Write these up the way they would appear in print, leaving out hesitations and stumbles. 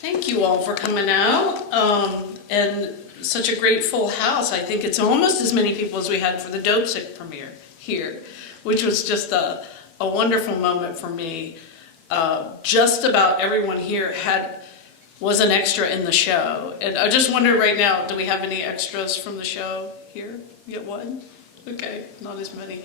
Thank you all for coming out, and such a great full house. I think it's almost as many people as we had for the Dope Sick premiere here, which was just a wonderful moment for me. Just about everyone here was an extra in the show, and I just wonder right now, do we have any extras from the show here? You get one? Okay, not as many.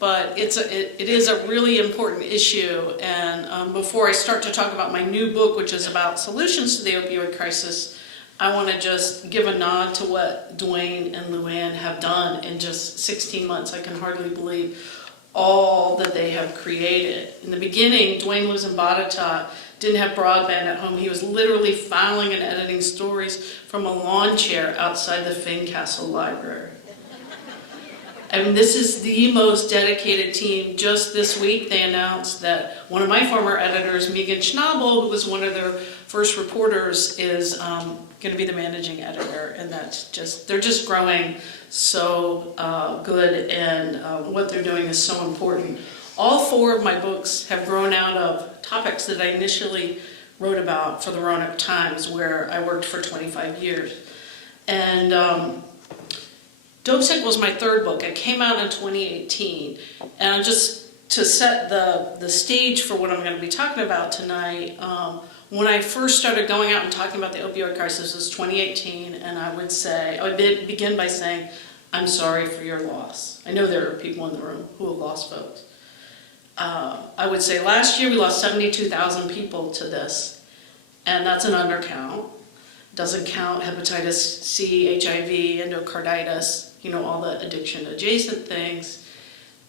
But it is a really important issue, and before I start to talk about my new book, which is about solutions to the opioid crisis, I want to just give a nod to what Dwayne and Luann have done in just 16 months. I can hardly believe all that they have created. In the beginning, Dwayne lives in Bogota, didn't have broadband at home. He was literally filing and editing stories from a lawn chair outside the Fincastle Library. I mean, this is the most dedicated team. Just this week, they announced that one of my former editors, Megan Schnabel, who was one of their first reporters, is going to be the managing editor, and they're just growing so good, and what they're doing is so important. All four of my books have grown out of topics that I initially wrote about for the Roanoke Times, where I worked for 25 years. And Dope Sick was my third book. It came out in 2018, and just to set the stage for what I'm going to be talking about tonight, when I first started going out and talking about the opioid crisis was 2018, and I would begin by saying, I'm sorry for your loss. I know there are people in the room who have lost folks. I would say last year we lost 72,000 people to this, and that's an undercount. Doesn't count hepatitis C, HIV, endocarditis, all the addiction adjacent things.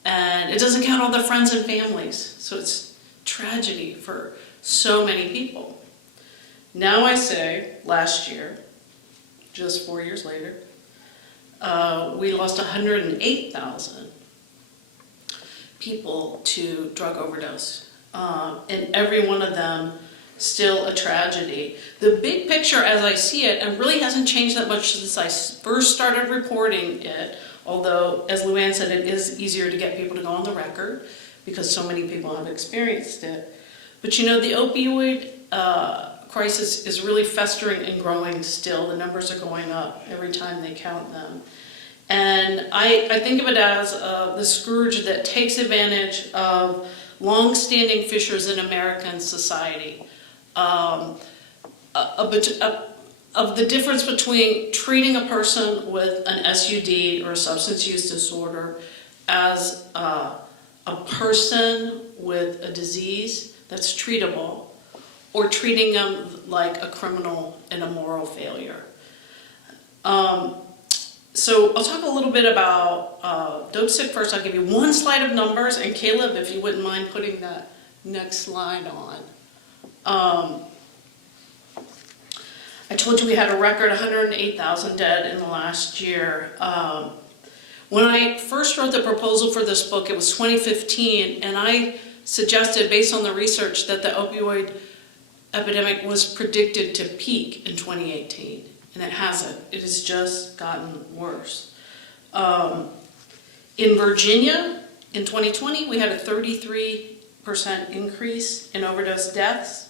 And it doesn't count all the friends and families. So it's tragedy for so many people. Now I say, last year, just 4 years later, we lost 108,000 people to drug overdose. And every one of them still a tragedy. The big picture as I see it, and really hasn't changed that much since I first started reporting it, although, as Luann said, it is easier to get people to go on the record because so many people have experienced it. But the opioid crisis is really festering and growing still. The numbers are going up every time they count them. And I think of it as the scourge that takes advantage of long-standing fissures in American society. Of the difference between treating a person with an SUD or a substance use disorder as a person with a disease that's treatable, or treating them like a criminal and a moral failure. So I'll talk a little bit about Dope Sick first. I'll give you one slide of numbers, and Caleb, if you wouldn't mind putting that next slide on. I told you we had a record 108,000 dead in the last year. When I first wrote the proposal for this book, it was 2015, and I suggested, based on the research, that the opioid epidemic was predicted to peak in 2018, and it hasn't. It has just gotten worse. In Virginia, in 2020, we had a 33% increase in overdose deaths.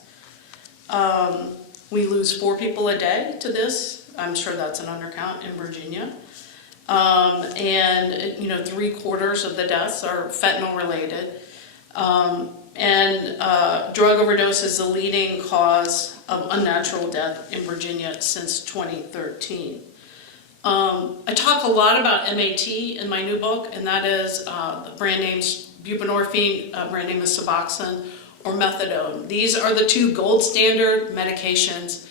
We lose 4 people a day to this. I'm sure that's an undercount in Virginia. And 3/4 of the deaths are fentanyl related. Drug overdose is the leading cause of unnatural death in Virginia since 2013. I talk a lot about MAT in my new book, and that is the brand names buprenorphine, brand name is Suboxone, or methadone. These are the 2 gold standard medications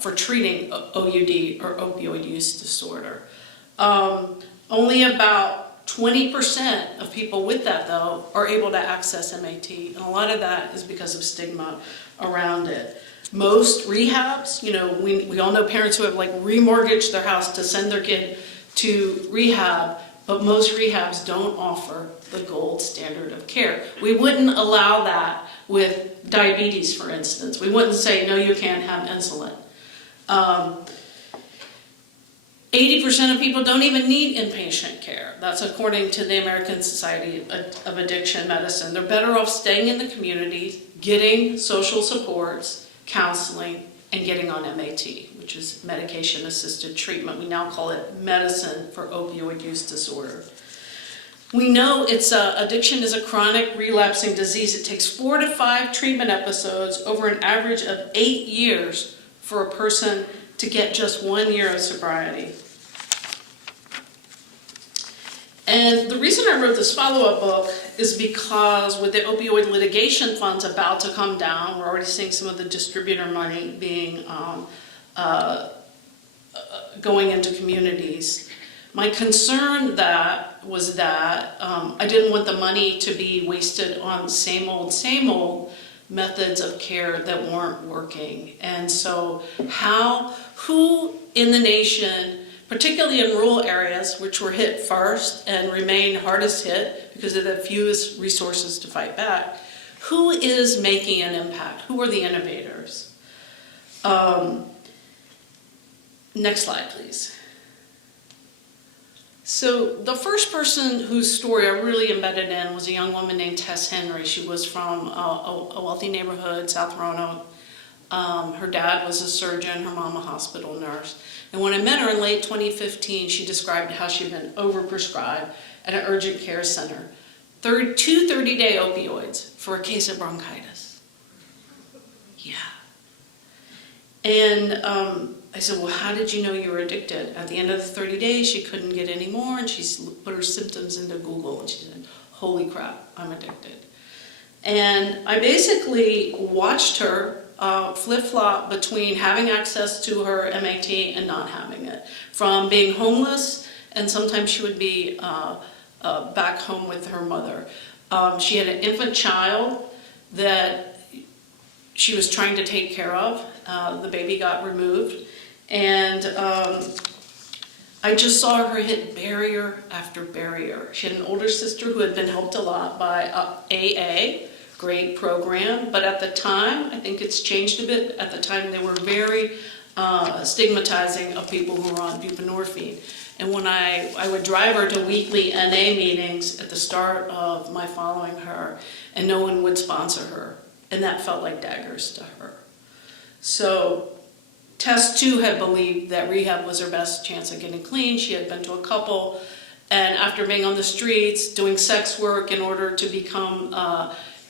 for treating OUD, or opioid use disorder. Only about 20% of people with that, though, are able to access MAT, and a lot of that is because of stigma around it. Most rehabs, we all know parents who have remortgaged their house to send their kid to rehab, but most rehabs don't offer the gold standard of care. We wouldn't allow that with diabetes, for instance. We wouldn't say, no, you can't have insulin. 80% of people don't even need inpatient care. That's according to the American Society of Addiction Medicine. They're better off staying in the community, getting social supports, counseling, and getting on MAT, which is medication-assisted treatment. We now call it medicine for opioid use disorder. We know addiction is a chronic relapsing disease. It takes 4 to 5 treatment episodes over an average of 8 years for a person to get just 1 year of sobriety. And the reason I wrote this follow-up book is because with the opioid litigation funds about to come down, we're already seeing some of the distributor money being going into communities. My concern was that I didn't want the money to be wasted on same old methods of care that weren't working. And so who in the nation, particularly in rural areas, which were hit first and remain hardest hit because of the fewest resources to fight back, who is making an impact? Who are the innovators? Next slide, please. So the first person whose story I really embedded in was a young woman named Tess Henry. She was from a wealthy neighborhood, South Roanoke. Her dad was a surgeon, her mom a hospital nurse. And when I met her in late 2015, she described how she'd been overprescribed at an urgent care center. 2 30-day opioids for a case of bronchitis. Yeah. And I said, well, how did you know you were addicted? At the end of the 30 days, she couldn't get any more, and she put her symptoms into Google, and she said, holy crap, I'm addicted. And I basically watched her flip-flop between having access to her MAT and not having it. From being homeless, and sometimes she would be back home with her mother. She had an infant child that she was trying to take care of. The baby got removed. And I just saw her hit barrier after barrier. She had an older sister who had been helped a lot by AA, great program, but at the time, I think it's changed a bit, at the time they were very stigmatizing of people who were on buprenorphine. And when I would drive her to weekly NA meetings at the start of my following her, and no one would sponsor her, and that felt like daggers to her. So Tess too had believed that rehab was her best chance of getting clean. She had been to a couple, and after being on the streets, doing sex work in order to become,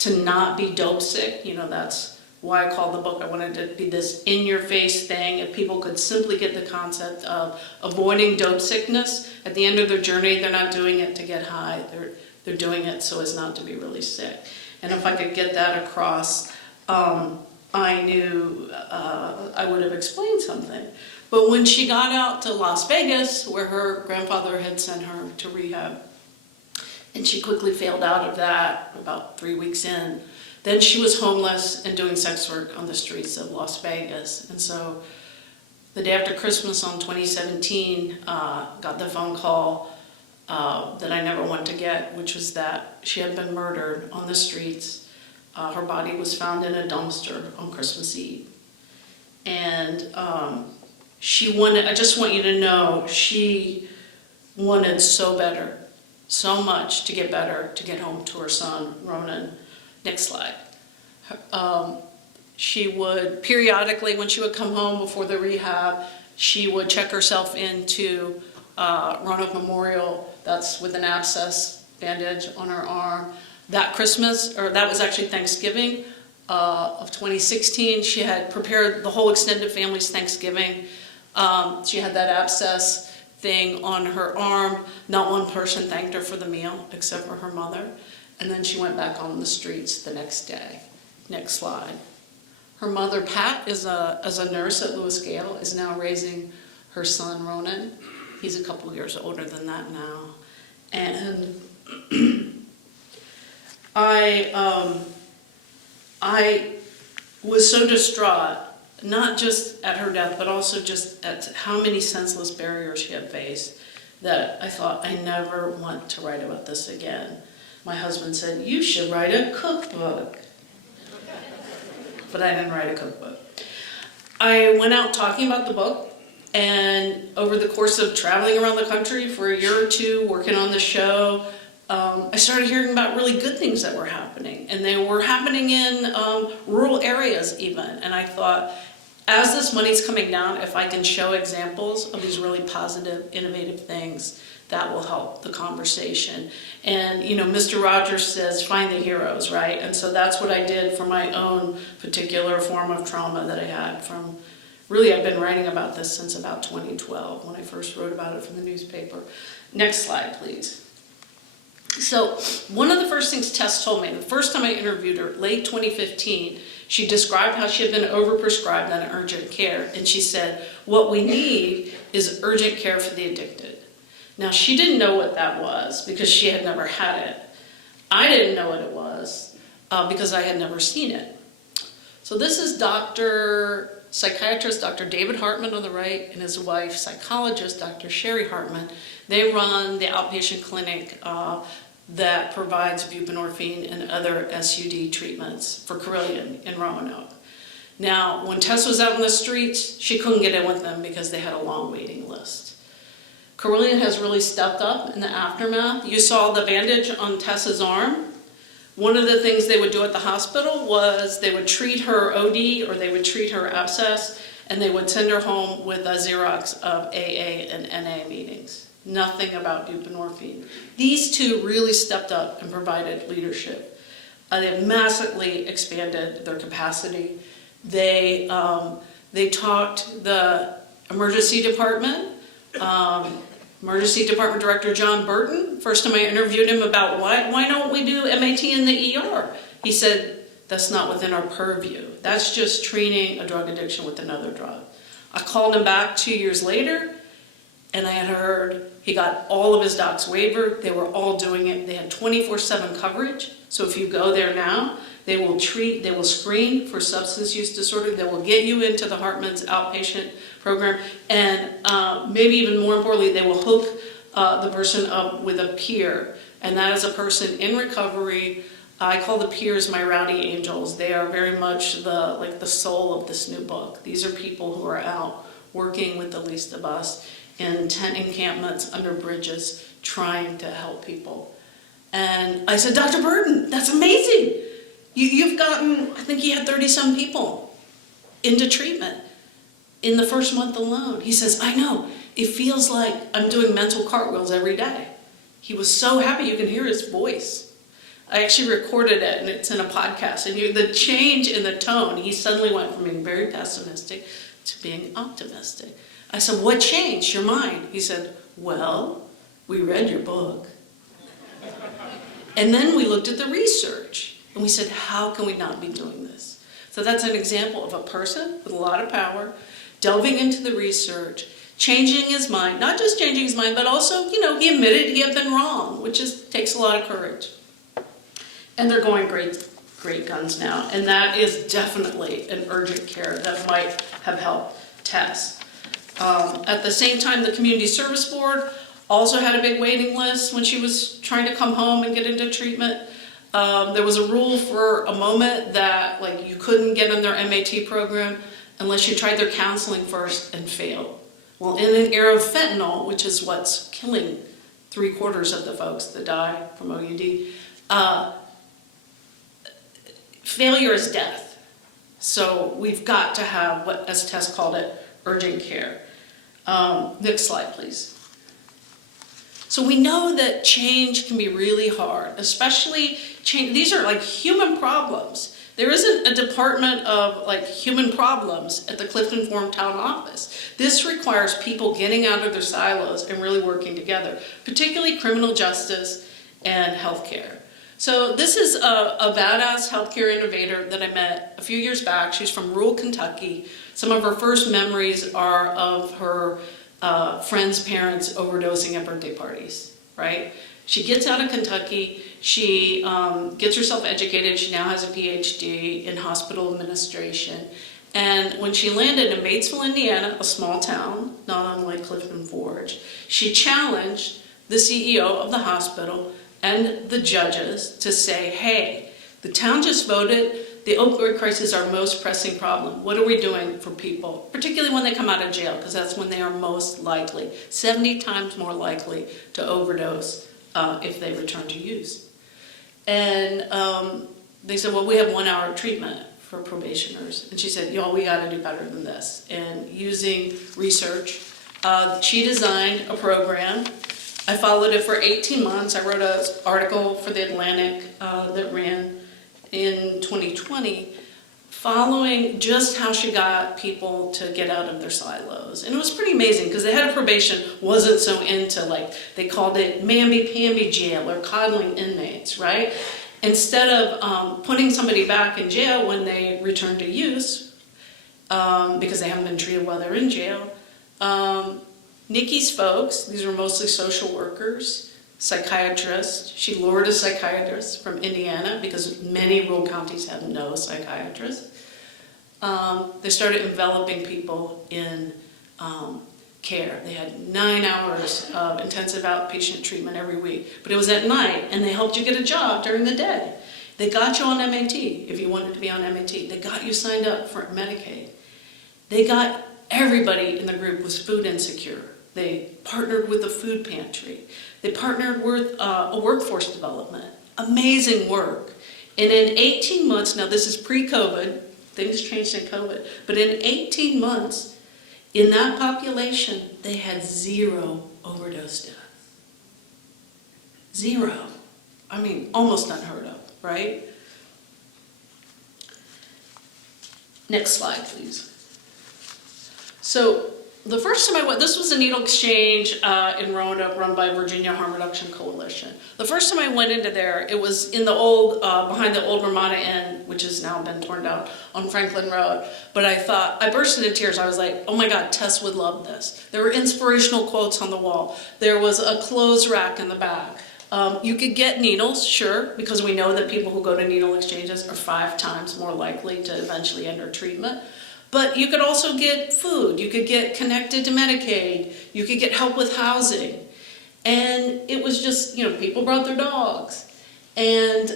to not be dope sick, that's why I called the book, I wanted it to be this in-your-face thing. If people could simply get the concept of avoiding dope sickness, at the end of their journey, they're not doing it to get high, they're doing it so as not to be really sick. And if I could get that across, I knew I would have explained something. But when she got out to Las Vegas, where her grandfather had sent her to rehab, and she quickly failed out of that about 3 weeks in, then she was homeless and doing sex work on the streets of Las Vegas. And so the day after Christmas on 2017, got the phone call that I never wanted to get, which was that she had been murdered on the streets. Her body was found in a dumpster on Christmas Eve. And she wanted, I just want you to know, she wanted so much to get better, to get home to her son, Ronan. Next slide. She would periodically, when she would come home before the rehab, she would check herself into Roanoke Memorial. That's with an abscess bandage on her arm. That Christmas, or that was actually Thanksgiving of 2016, she had prepared the whole extended family's Thanksgiving. She had that abscess thing on her arm. Not one person thanked her for the meal except for her mother. And then she went back on the streets the next day. Next slide. Her mother, Pat, is a nurse at Lewis Gale, is now raising her son, Ronan. He's a couple years older than that now. And I was so distraught, not just at her death, but also just at how many senseless barriers she had faced, that I thought, I never want to write about this again. My husband said, you should write a cookbook. But I didn't write a cookbook. I went out talking about the book, and over the course of traveling around the country for a year or two, working on the show, I started hearing about really good things that were happening, and they were happening in rural areas even. And I thought, as this money's coming down, if I can show examples of these really positive, innovative things, that will help the conversation. And Mr. Rogers says, find the heroes, right? And so that's what I did for my own particular form of trauma that I had from, really I've been writing about this since about 2012 when I first wrote about it from the newspaper. Next slide, please. So one of the first things Tess told me, the first time I interviewed her, late 2015, she described how she had been overprescribed on urgent care, and she said, what we need is urgent care for the addicted. Now, she didn't know what that was because she had never had it. I didn't know what it was because I had never seen it. So this is psychiatrist Dr. David Hartman on the right and his wife, psychologist Dr. Sherry Hartman. They run the outpatient clinic that provides buprenorphine and other SUD treatments for Carilion in Roanoke. Now, when Tess was out in the streets, she couldn't get in with them because they had a long waiting list. Carilion has really stepped up in the aftermath. You saw the bandage on Tess's arm. One of the things they would do at the hospital was they would treat her OD or they would treat her abscess, and they would send her home with a Xerox of AA and NA meetings. Nothing about buprenorphine. These two really stepped up and provided leadership. They've massively expanded their capacity. They talked the emergency department. Emergency Department Director John Burton, first time I interviewed him about why don't we do MAT in the ER? He said, that's not within our purview. That's just treating a drug addiction with another drug. I called him back 2 years later, and I had heard he got all of his docs waivered. They were all doing it. They had 24/7 coverage. So if you go there now, they will screen for substance use disorder. They will get you into the Hartman's outpatient program. And maybe even more importantly, they will hook the person up with a peer. And that is a person in recovery. I call the peers my rowdy angels. They are very much the soul of this new book. These are people who are out working with the least of us in tent encampments under bridges, trying to help people. And I said, Dr. Burton, that's amazing. You've gotten, I think he had 30-some people into treatment in the first month alone. He says, I know, it feels like I'm doing mental cartwheels every day. He was so happy, you can hear his voice. I actually recorded it, and it's in a podcast. And the change in the tone, he suddenly went from being very pessimistic to being optimistic. I said, what changed your mind? He said, well, we read your book. And then we looked at the research, and we said, how can we not be doing this? So that's an example of a person with a lot of power, delving into the research, changing his mind, not just changing his mind, but also, he admitted he had been wrong, which takes a lot of courage. And they're going great guns now, and that is definitely an urgent care that might have helped Tess. At the same time, the Community Service Board also had a big waiting list when she was trying to come home and get into treatment. There was a rule for a moment that you couldn't get in their MAT program unless you tried their counseling first and failed. Well, in an era of fentanyl, which is what's killing 3/4 of the folks that die from OUD, failure is death. So we've got to have what, as Tess called it, urgent care. Next slide, please. So we know that change can be really hard, especially change. These are human problems. There isn't a department of human problems at the Clifton Forum Town Office. This requires people getting out of their silos and really working together, particularly criminal justice and healthcare. So this is a badass healthcare innovator that I met a few years back. She's from rural Kentucky. Some of her first memories are of her friends' parents overdosing at birthday parties, right? She gets out of Kentucky, she gets herself educated, she now has a PhD in hospital administration. And when she landed in Batesville, Indiana, a small town, not unlike Clifton Forge, she challenged the CEO of the hospital and the judges to say, hey, the town just voted, the opioid crisis is our most pressing problem. What are we doing for people, particularly when they come out of jail, because that's when they are most likely, 70 times more likely to overdose if they return to use. And they said, well, we have 1 hour of treatment for probationers. And she said, y'all, we got to do better than this. And using research, she designed a program. I followed it for 18 months. I wrote an article for The Atlantic that ran in 2020, following just how she got people to get out of their silos. And it was pretty amazing because the head of probation wasn't so into, like, they called it mamby-pamby jail or coddling inmates, right? Instead of putting somebody back in jail when they return to use, because they haven't been treated while they're in jail, Nikki's folks, these were mostly social workers, psychiatrists. She lured a psychiatrist from Indiana because many rural counties have no psychiatrists. They started enveloping people in care. They had 9 hours of intensive outpatient treatment every week, but it was at night, and they helped you get a job during the day. They got you on MAT if you wanted to be on MAT. They got you signed up for Medicaid. They got everybody in the group was food insecure. They partnered with the food pantry. They partnered with a workforce development. Amazing work. And in 18 months, now this is pre-COVID, things changed in COVID, but in 18 months, in that population, they had 0 overdose deaths. 0. I mean, almost unheard of, right? Next slide, please. So the first time I went, this was a needle exchange in Roanoke run by Virginia Harm Reduction Coalition. The first time I went into there, it was in the old, behind the old Ramada Inn, which has now been torn down on Franklin Road. But I burst into tears. I was like, oh my God, Tess would love this. There were inspirational quotes on the wall. There was a clothes rack in the back. You could get needles, sure, because we know that people who go to needle exchanges are 5 times more likely to eventually enter treatment. But you could also get food, you could get connected to Medicaid, you could get help with housing. And it was just, people brought their dogs. And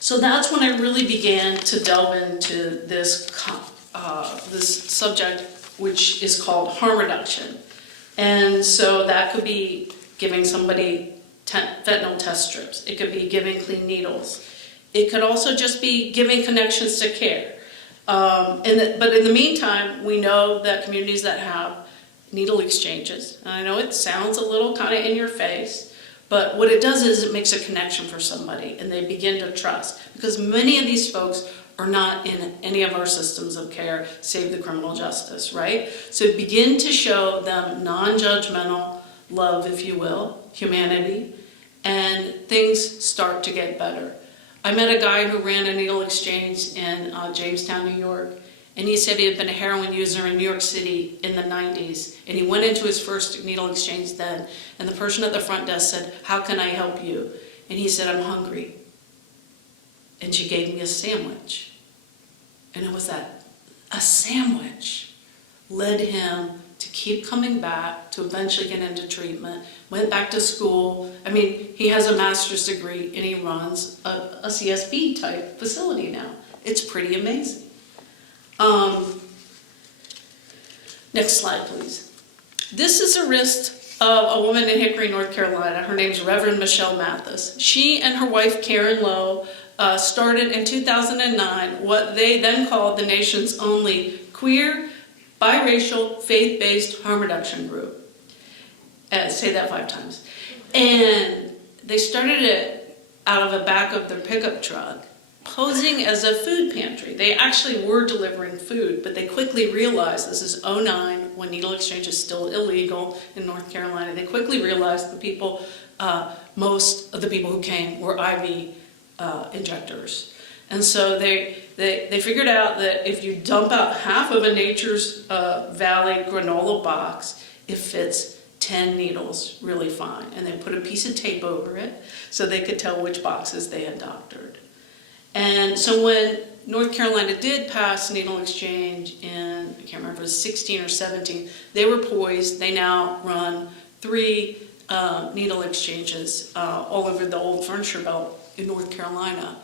so that's when I really began to delve into this subject, which is called harm reduction. And so that could be giving somebody fentanyl test strips. It could be giving clean needles. It could also just be giving connections to care. But in the meantime, we know that communities that have needle exchanges, and I know it sounds a little kind of in your face, but what it does is it makes a connection for somebody and they begin to trust, because many of these folks are not in any of our systems of care, save the criminal justice, right? So begin to show them non-judgmental love, if you will, humanity, and things start to get better. I met a guy who ran a needle exchange in Jamestown, New York, and he said he had been a heroin user in New York City in the 90s, and he went into his first needle exchange then, and the person at the front desk said, how can I help you? And he said, I'm hungry. And she gave me a sandwich. And it was a sandwich led him to keep coming back, to eventually get into treatment, went back to school. I mean, he has a master's degree and he runs a CSB type facility now. It's pretty amazing. Next slide, please. This is a wrist of a woman in Hickory, North Carolina. Her name's Reverend Michelle Mathis. She and her wife, Karen Lowe, started in 2009 what they then called the nation's only queer, biracial, faith-based harm reduction group. Say that 5 times. And they started it out of the back of their pickup truck, posing as a food pantry. They actually were delivering food, but they quickly realized, this is 2009, when needle exchange is still illegal in North Carolina, they quickly realized most of the people who came were IV injectors. And so they figured out that if you dump out half of a Nature's Valley granola box, it fits 10 needles really fine. And they put a piece of tape over it so they could tell which boxes they had doctored. And so when North Carolina did pass needle exchange in, I can't remember, it was 16 or 17, they were poised. They now run 3 needle exchanges all over the old furniture belt in North Carolina.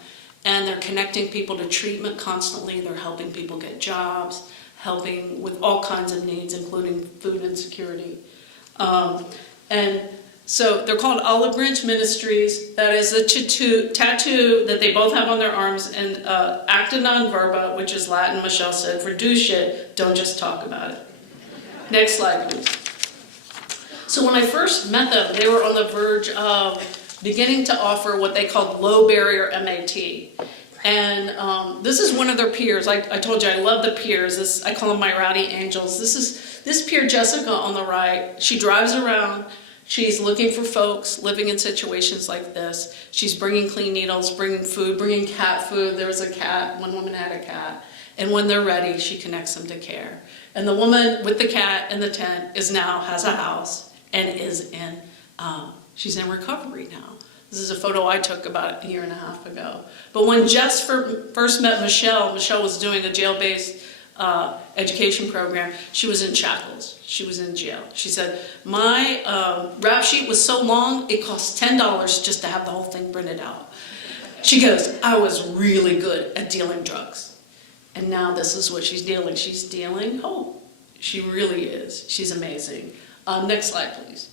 And they're connecting people to treatment constantly. They're helping people get jobs, helping with all kinds of needs, including food insecurity. And So they're called Olive Branch Ministries. That is a tattoo that they both have on their arms, and acta non verba, which is Latin, Michelle said, for do shit, don't just talk about it. Next slide, please. So when I first met them, they were on the verge of beginning to offer what they called low barrier MAT. And this is one of their peers. I told you I love the peers. I call them my rowdy angels. This peer, Jessica, on the right. She drives around. She's looking for folks living in situations like this. She's bringing clean needles, bringing food, bringing cat food. There was a cat. One woman had a cat. And when they're ready, she connects them to care. And the woman with the cat in the tent has a house and she's in recovery now. This is a photo I took about a year and a half ago. But when Jess first met Michelle was doing a jail-based education program. She was in shackles. She was in jail. She said, my rap sheet was so long, it cost $10 just to have the whole thing printed out. She goes, I was really good at dealing drugs. And now this is what she's dealing. She's dealing hope. She really is. She's amazing. Next slide, please.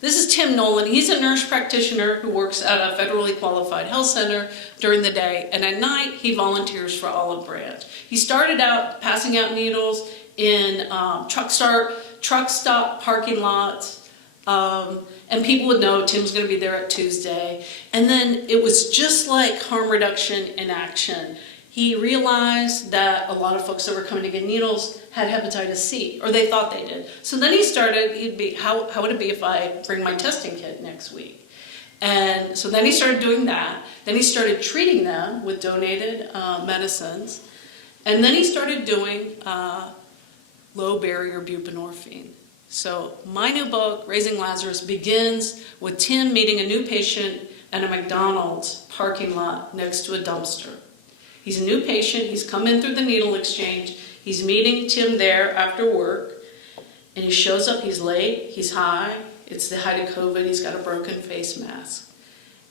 This is Tim Nolan. He's a nurse practitioner who works at a federally qualified health center during the day, and at night he volunteers for Olive Branch. He started out passing out needles in truck stop parking lots, and people would know Tim's going to be there at Tuesday. And then it was just like harm reduction in action. He realized that a lot of folks that were coming to get needles had hepatitis C, or they thought they did. So then how would it be if I bring my testing kit next week? And so then he started doing that. Then he started treating them with donated medicines. And then he started doing low barrier buprenorphine. So my new book, Raising Lazarus, begins with Tim meeting a new patient at a McDonald's parking lot next to a dumpster. He's a new patient. He's come in through the needle exchange. He's meeting Tim there after work. And he shows up. He's late. He's high. It's the height of COVID. He's got a broken face mask.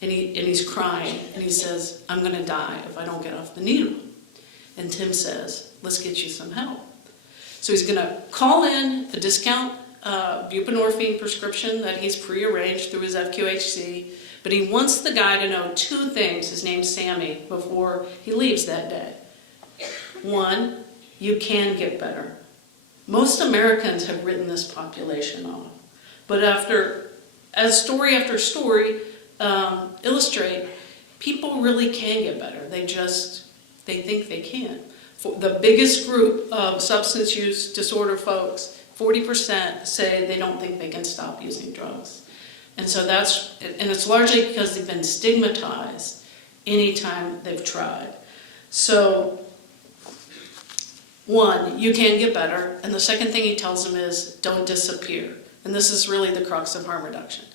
And he's crying. And he says, I'm going to die if I don't get off the needle. And Tim says, let's get you some help. So he's going to call in the discount buprenorphine prescription that he's prearranged through his FQHC. But he wants the guy to know two things, his name's Sammy, before he leaves that day. One, you can get better. Most Americans have written this population off. But as story after story illustrate, people really can get better. They think they can. For the biggest group of substance use disorder folks, 40% say they don't think they can stop using drugs. And so it's largely because they've been stigmatized anytime they've tried. So, one, you can get better. And the second thing he tells them is, don't disappear. And this is really the crux of harm reduction.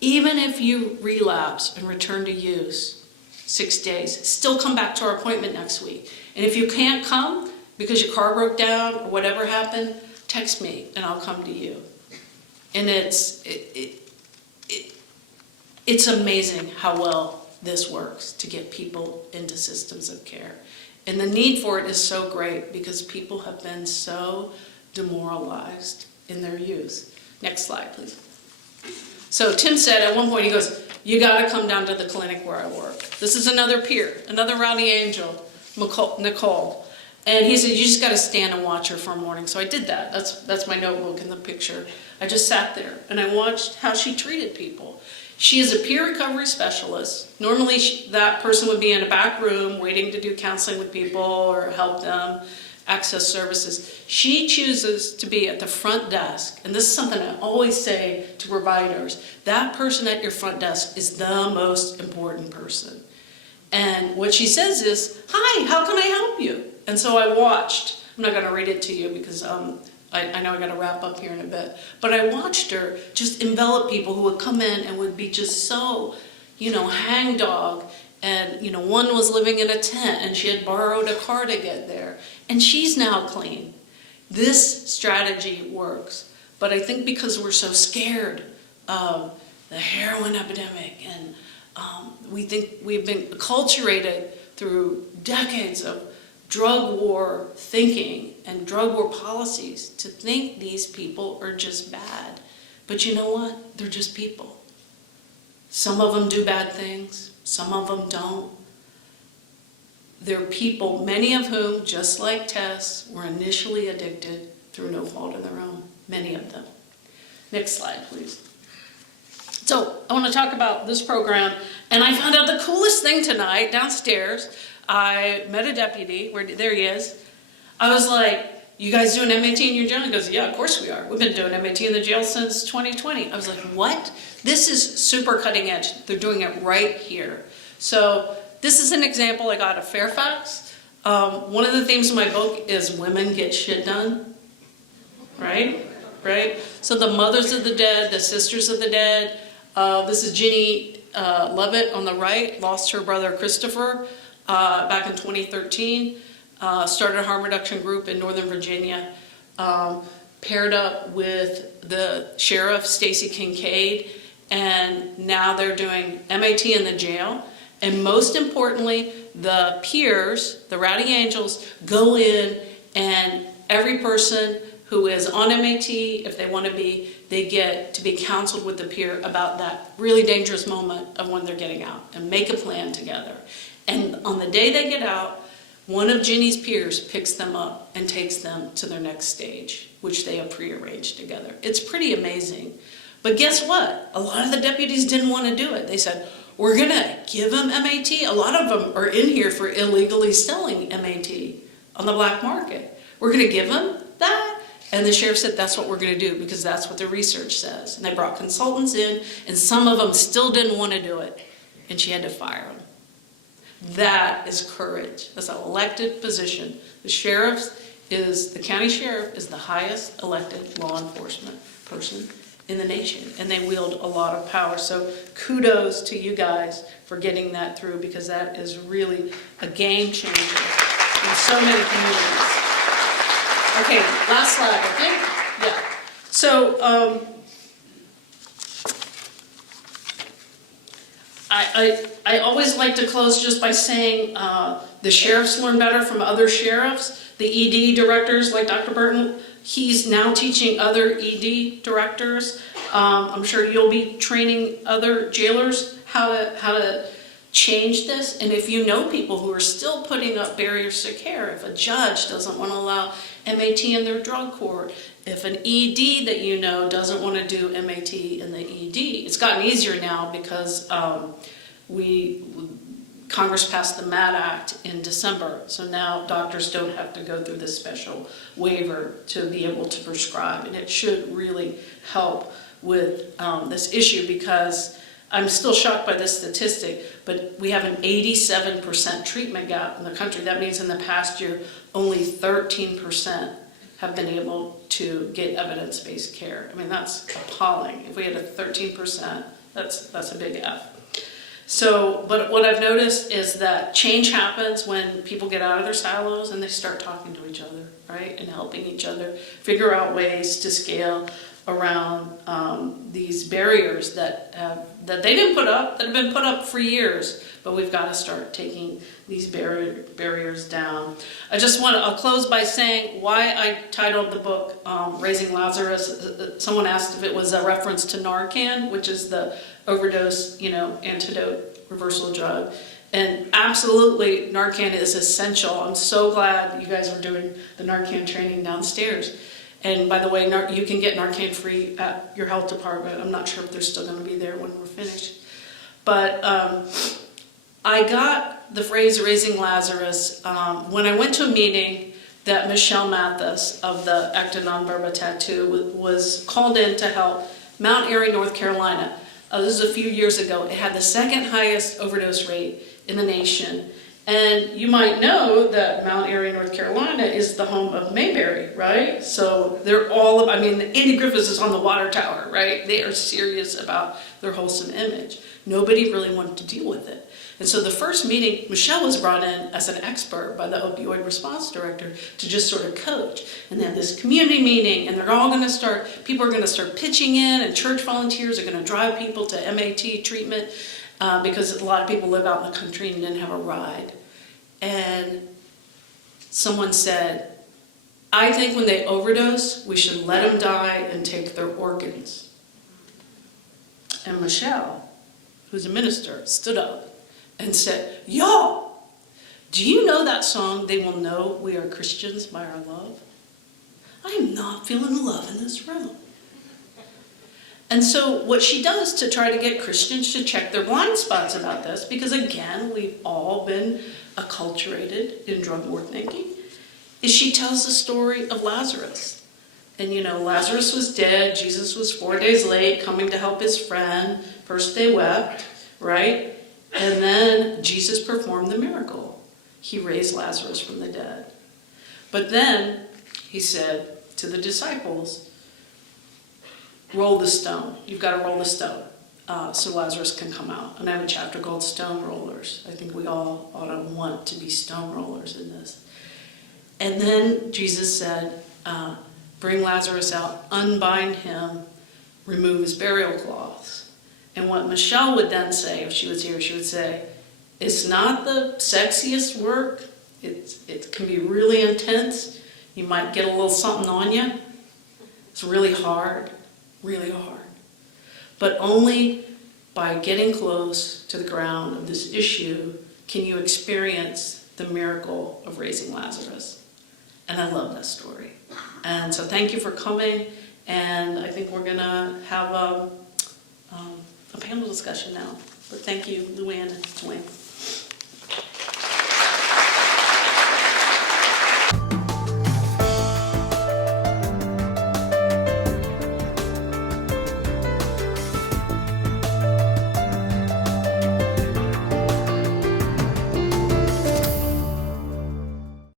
Even if you relapse and return to use 6 days, still come back to our appointment next week. And if you can't come because your car broke down or whatever happened, text me and I'll come to you. And it's amazing how well this works to get people into systems of care. And the need for it is so great because people have been so demoralized in their use. Next slide, please. So Tim said at one point, he goes, you got to come down to the clinic where I work. This is another peer, another rowdy angel, Nicole. And he said, you just got to stand and watch her for a morning. So I did that. That's my notebook in the picture. I just sat there and I watched how she treated people. She is a peer recovery specialist. Normally that person would be in a back room waiting to do counseling with people or help them access services. She chooses to be at the front desk. And this is something I always say to providers. That person at your front desk is the most important person. And what she says is, hi, how can I help you? And so I watched. I'm not going to read it to you because I know I got to wrap up here in a bit, but I watched her just envelop people who would come in and would be just so, hangdog. And, one was living in a tent and she had borrowed a car to get there. And she's now clean. This strategy works. But I think because we're so scared of the heroin epidemic and we think we've been acculturated through decades of drug war thinking and drug war policies to think these people are just bad But you know what? They're just people. Some of them do bad things, some of them don't. They're people, many of whom, just like Tess, were initially addicted through no fault of their own, many of them. Next slide, please. So I want to talk about this program, and I found out the coolest thing tonight downstairs. I met a deputy, there he is. I was like, you guys doing MAT in your jail? He goes, yeah, of course we are. We've been doing MAT in the jail since 2020. I was like, what? This is super cutting edge. They're doing it right here. So this is an example I got of Fairfax. One of the themes of my book is women get shit done, right? So the mothers of the dead, the sisters of the dead. This is Ginny Levitt on the right, lost her brother Christopher back in 2013. Started a harm reduction group in Northern Virginia, paired up with the sheriff, Stacy Kincaid, and now they're doing MAT in the jail. And most importantly, the peers, the Rowdy Angels, go in, and every person who is on MAT, if they want to be, they get to be counseled with the peer about that really dangerous moment of when they're getting out and make a plan together. And on the day they get out, one of Ginny's peers picks them up and takes them to their next stage, which they have prearranged together. It's pretty amazing. But guess what? A lot of the deputies didn't want to do it. They said, we're going to give them MAT. A lot of them are in here for illegally selling MAT on the black market. We're going to give them that? And the sheriff said, that's what we're going to do, because that's what the research says. And they brought consultants in, and some of them still didn't want to do it. And she had to fire them. That is courage. That's an elected position. The county sheriff is the highest elected law enforcement person in the nation, and they wield a lot of power. So kudos to you guys for getting that through, because that is really a game changer in so many communities. Okay, last slide, I think. Yeah. So I always like to close just by saying the sheriffs learn better from other sheriffs. The ED directors, like Dr. Burton, he's now teaching other ED directors. I'm sure you'll be training other jailers how to change this. And if you know people who are still putting up barriers to care, if a judge doesn't want to allow MAT in their drug court, if an ED that you know doesn't want to do MAT in the ED, it's gotten easier now because Congress passed the MAT Act in December, so now doctors don't have to go through this special waiver to be able to prescribe, and it should really help with this issue, because I'm still shocked by this statistic, but we have an 87% treatment gap in the country. That means in the past year, only 13% have been able to get evidence-based care. I mean, that's appalling. If we had a 13%, that's a big F. So, but what I've noticed is that change happens when people get out of their silos and they start talking to each other, right? And helping each other figure out ways to scale around these barriers that they didn't put up, that have been put up for years, but we've got to start taking these barriers down. I'll close by saying why I titled the book Raising Lazarus. Someone asked if it was a reference to Narcan, which is the overdose, antidote reversal drug. And absolutely, Narcan is essential. I'm so glad you guys are doing the Narcan training downstairs. And by the way, you can get Narcan free at your health department. I'm not sure if they're still going to be there when we're finished. But I got the phrase raising Lazarus when I went to a meeting that Michelle Mathis of the Acta Non Verba Tattoo was called in to help Mount Airy, North Carolina. This was a few years ago. It had the second highest overdose rate in the nation. And you might know that Mount Airy, North Carolina is the home of Mayberry, right? So they're Andy Griffiths is on the water tower, right? They are serious about their wholesome image. Nobody really wanted to deal with it. And so the first meeting, Michelle was brought in as an expert by the opioid response director to just sort of coach. And then this community meeting, and people are going to start pitching in, and church volunteers are going to drive people to MAT treatment because a lot of people live out in the country and didn't have a ride. And someone said, I think when they overdose, we should let them die and take their organs. And Michelle, who's a minister, stood up and said, y'all, do you know that song, They Will Know We Are Christians by Our Love? I am not feeling the love in this room. And so what she does to try to get Christians to check their blind spots about this, because again, we've all been acculturated in drug war thinking, is she tells the story of Lazarus. And you know, Lazarus was dead, Jesus was 4 days late coming to help his friend. First they wept, right? And then Jesus performed the miracle. He raised Lazarus from the dead. But then he said to the disciples, roll the stone. You've got to roll the stone so Lazarus can come out. And I have a chapter called Stone Rollers. I think we all ought to want to be stone rollers in this. And then Jesus said, bring Lazarus out, unbind him, remove his burial cloths. And what Michelle would then say, if she was here, she would say, it's not the sexiest work. It can be really intense. You might get a little something on you. It's really hard. Really hard. But only by getting close to the ground of this issue can you experience the miracle of raising Lazarus. And I love that story. And so thank you for coming. And I think we're going to have a panel discussion now. But thank you, Luann and Dwayne.